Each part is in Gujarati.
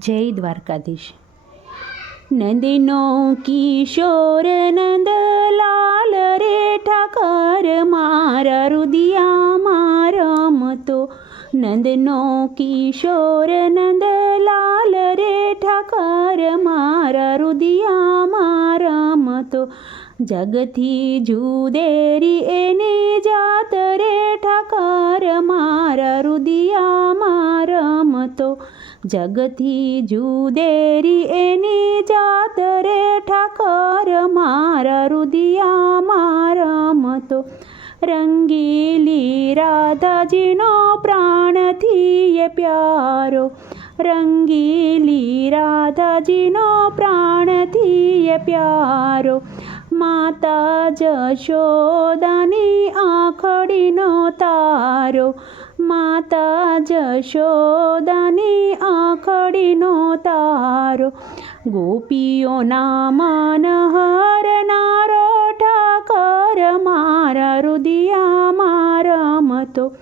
જય દ્વારકાધીશ. નંદનો કિશોર નંદલાલ રે ઠાકર મારા રુદિયામાં રમતો. નંદનો કિશોર નંદલાલ રે ઠાકર મારા રુદિયામાં રમતો. જગથી જુદેરી એની જાત રે ઠાકર મારા રુદિયામાં રમતો. જગથી જુદેરી એની જાત રે ઠાકર મારા રુદિયામાં રમતો. રંગીલી રાધાજીનો પ્રાણથી એ પ્યારો. રંગીલી રાધાજીનો પ્રાણથી એ પ્યારો. માતા જશોદાની આંખડીનો તારો. માતા જશોદાની આંખડીનો તારો. ગોપીઓના મન હરનારો ઠાકર મારા રુદિયામાં રમતો.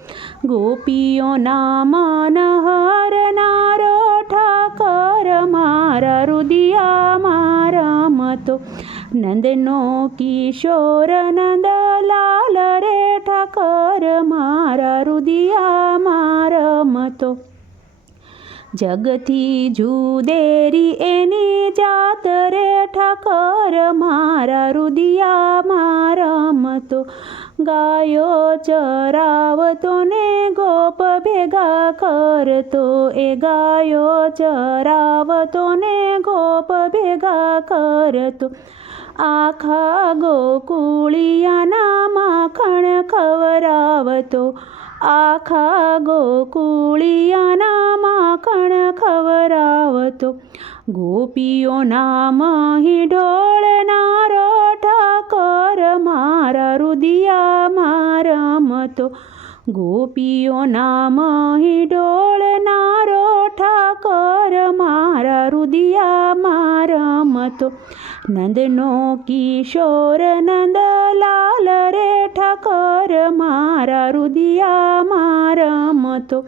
ગોપીઓના મન હરનારો ઠાકર મારા રુદિયામાં રમતો. નંદનો કિશોર નંદલાલ રે ઠાકર મારા રુદિયામાં રમતો. જગથી જુદેરી એની જાત રે ઠાકર મારા રુદિયામાં રમતો. ગાયો ચરાવતો ને ગોપ ભેગા કરતો. એ ગાયો ચરાવતો ને ગોપ ભેગા કરતો. આખા ગોકુળિયાના માખણ ખવરાવતો. આખા ગોકુળિયાના માખણ ખવરાવતો. ગોપીઓના મહી ઢોળનારો ઠાકર મારા રુદિયામાં રમતો. ગોપીઓના મહી ઢોળનારો ઠાકર મારા રુદિયામાં રમતો. નંદનો કિશોર નંદલાલ રે ઠાકર મારા રુદિયામાં રમતો.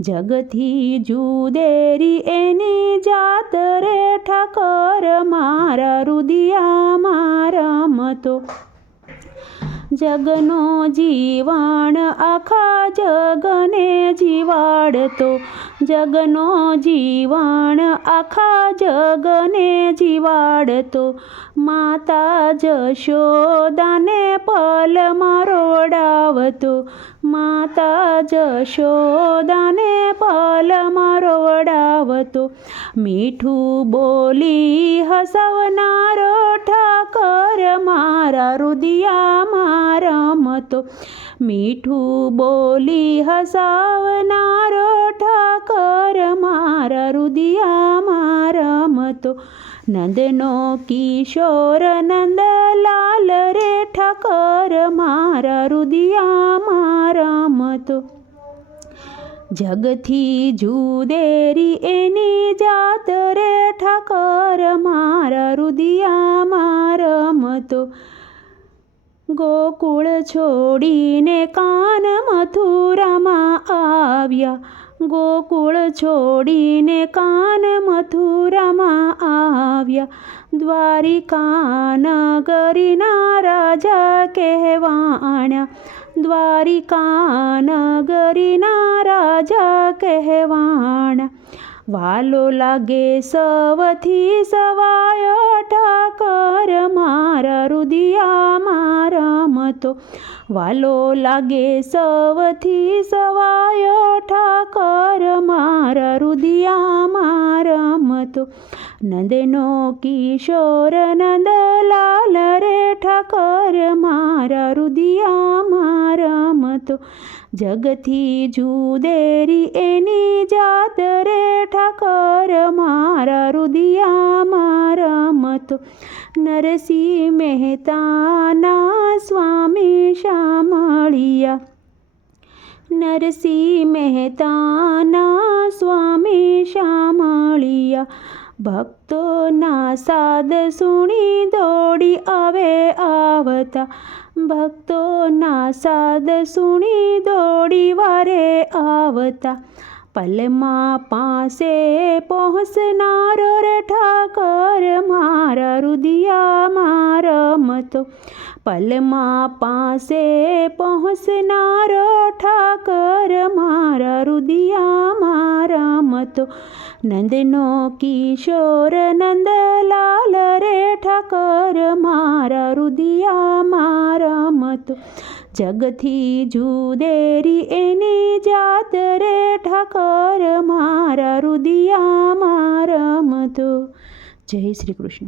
જગથી જુદેરી એની જાત રે ઠાકર મારા રુદિયામાં રમતો. જગનો જીવાણ આખા જગને જીવાડતો. જગનો જીવાણ આખા જગને જીવાડતો. માતા જશોદાને પલમાં રોડાવતો. માતા જશોદાને પલમાં રોડાવતો. મીઠું બોલી હસવનારો ઠાકર મારા રુદિયામાં રમતો. મીઠું બોલી હસાવનારો ઠાકર મારા રુદિયામાં રમતો. નંદનો કિશોર નંદલાલ રે ઠાકર મારા રુદિયામાં રમતો. જગથી જુદેરી એની જાત રે ઠાકર મારા રુદિયામાં રમતો. ગોકુળ છોડીને કાન મથુરામાં આવ્યા. ગોકુળ છોડીને કાન મથુરામાં આવ્યા. દ્વારિકા નગરીના રાજા કહેવાણ્યા. દ્વારિકા નગરીના રાજા કહેવાણ્યા. વાલો લાગે સવથી સવાયો ઠાકર મારા રુદિયામાં રમતો. વાલો લાગે સવથી સવાયો ઠાકર મારા રુદિયામાં રમતો. નંદનો કિશોર નંદલાલ રે ઠાકર મારા રુદિયામાં રમતો. જગથી જુદેરી એની જાત રે ઠાકર મારા રુદિયામાં રમતો. નરસિંહ મહેતાના સ્વામી શામળિયા. નરસિંહ મહેતાના સ્વામી શામળિયા. ભક્તોના સાદ સુણી દોડી આવે આવતા. ભક્તોના સાદ સુણી દોડી વારે આવતા. પલમાં પાસે પહોંચનારો રે ઠાકર મારા રુદિયામાં રમતો. પલમાં પાસે પહોંચનારો ઠાકર મારા રુદિયામાં રમતો. નંદનો કિશોર નંદલાલ રે ઠાકર મારા રુદિયામાં રમતો. જગથી જુદેરી એની જાત રે ઠાકર મારા રુદિયામાં રમતો. જય શ્રી કૃષ્ણ.